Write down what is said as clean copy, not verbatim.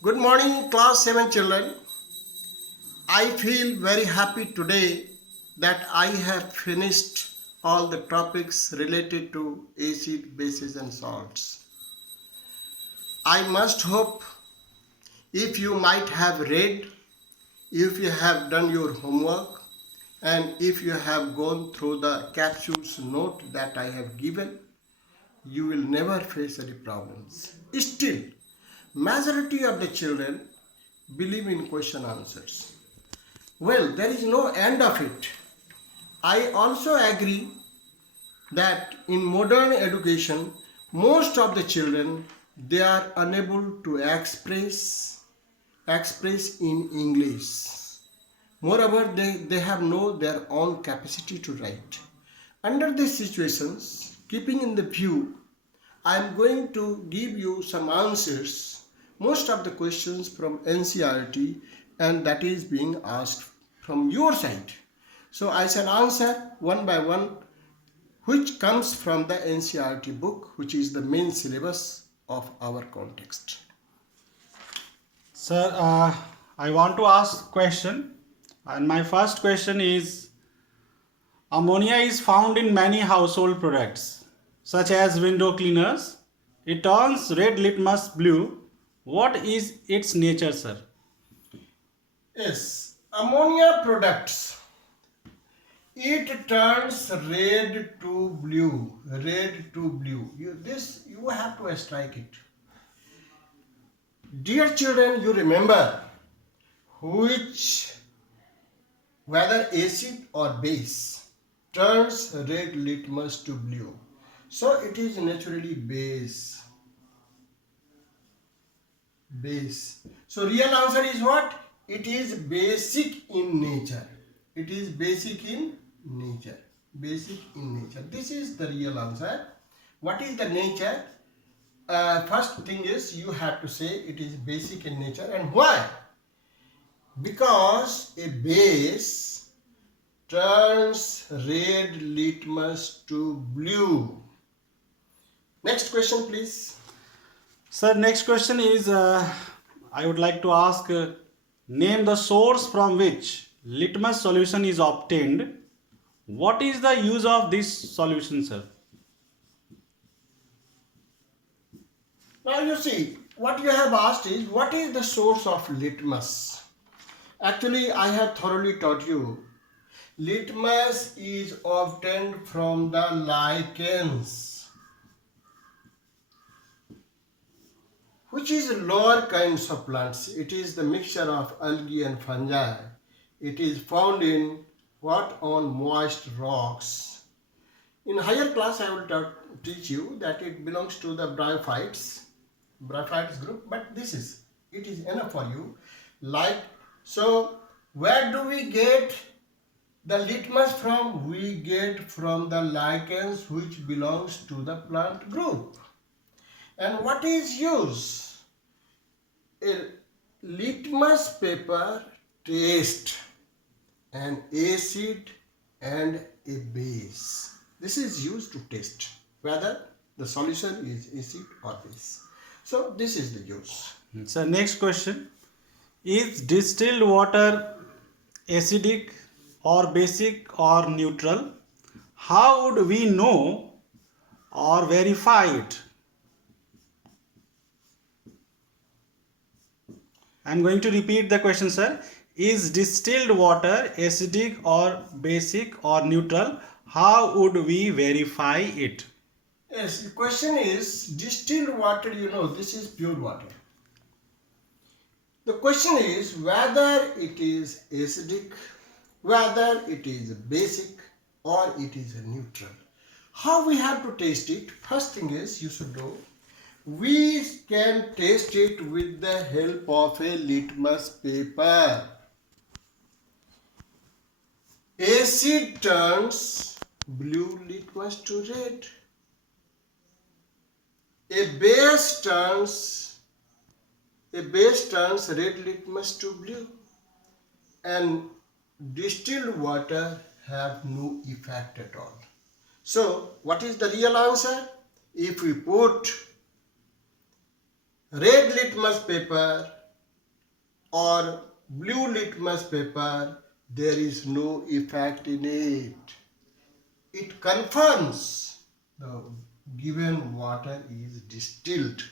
Good morning, class 7 children. I feel very happy today that I have finished all the topics related to acid, bases, and salts. I must hope if you might have read, if you have done your homework, and if you have gone through the capsules note that I have given, you will never face any problems. Still, majority of the children believe in question answers. Well, there is no end of it. I also agree that in modern education, most of the children they are unable to express in English. Moreover, they have no their own capacity to write. Under these situations, keeping in the view, I am going to give you some answers, most of the questions from NCERT, and that is being asked from your side. So I shall answer one by one, which comes from the NCERT book, which is the main syllabus of our context. Sir, I want to ask question, and my first question is: ammonia is found in many household products, such as window cleaners. It turns red litmus blue. What is its nature, sir? Yes, ammonia products. It turns red to blue. Red to blue. You have to strike it. Dear children, you remember which whether acid or base turns red litmus to blue. So it is naturally base. Base. So real answer is what? It is basic in nature. It is basic in nature. Basic in nature. This is the real answer. What is the nature? First thing is you have to say it is basic in nature. And why? Because a base turns red litmus to blue. Next question, please. Sir, next question is I would like to ask name the source from which litmus solution is obtained. What is the use of this solution, sir? Now you see, what you have asked is what is the source of litmus? Actually, I have thoroughly taught you. Litmus is obtained from the lichens, which is lower kinds of plants. It is the mixture of algae and fungi. It is found in what? On moist rocks. In higher class, I will teach you that it belongs to the bryophytes group, but it is enough for you. So where do we get the litmus from? We get from the lichens, which belongs to the plant group. And what is used? A litmus paper test an acid and a base. This is used to test whether the solution is acid or base. So this is the use. So next question: is distilled water acidic or basic or neutral? How would we know or verify it? I am going to repeat the question, sir. Is distilled water acidic or basic or neutral? How would we verify it? Yes, the question is distilled water, this is pure water. The question is whether it is acidic, whether it is basic, or it is neutral. How we have to taste it? First thing is you should know we can taste it with the help of a litmus paper. Acid turns blue litmus to red. A base turns red litmus to blue, and distilled water have no effect at all. So what is the real answer? If we put red litmus paper or blue litmus paper, there is no effect in it. It confirms the given water is distilled.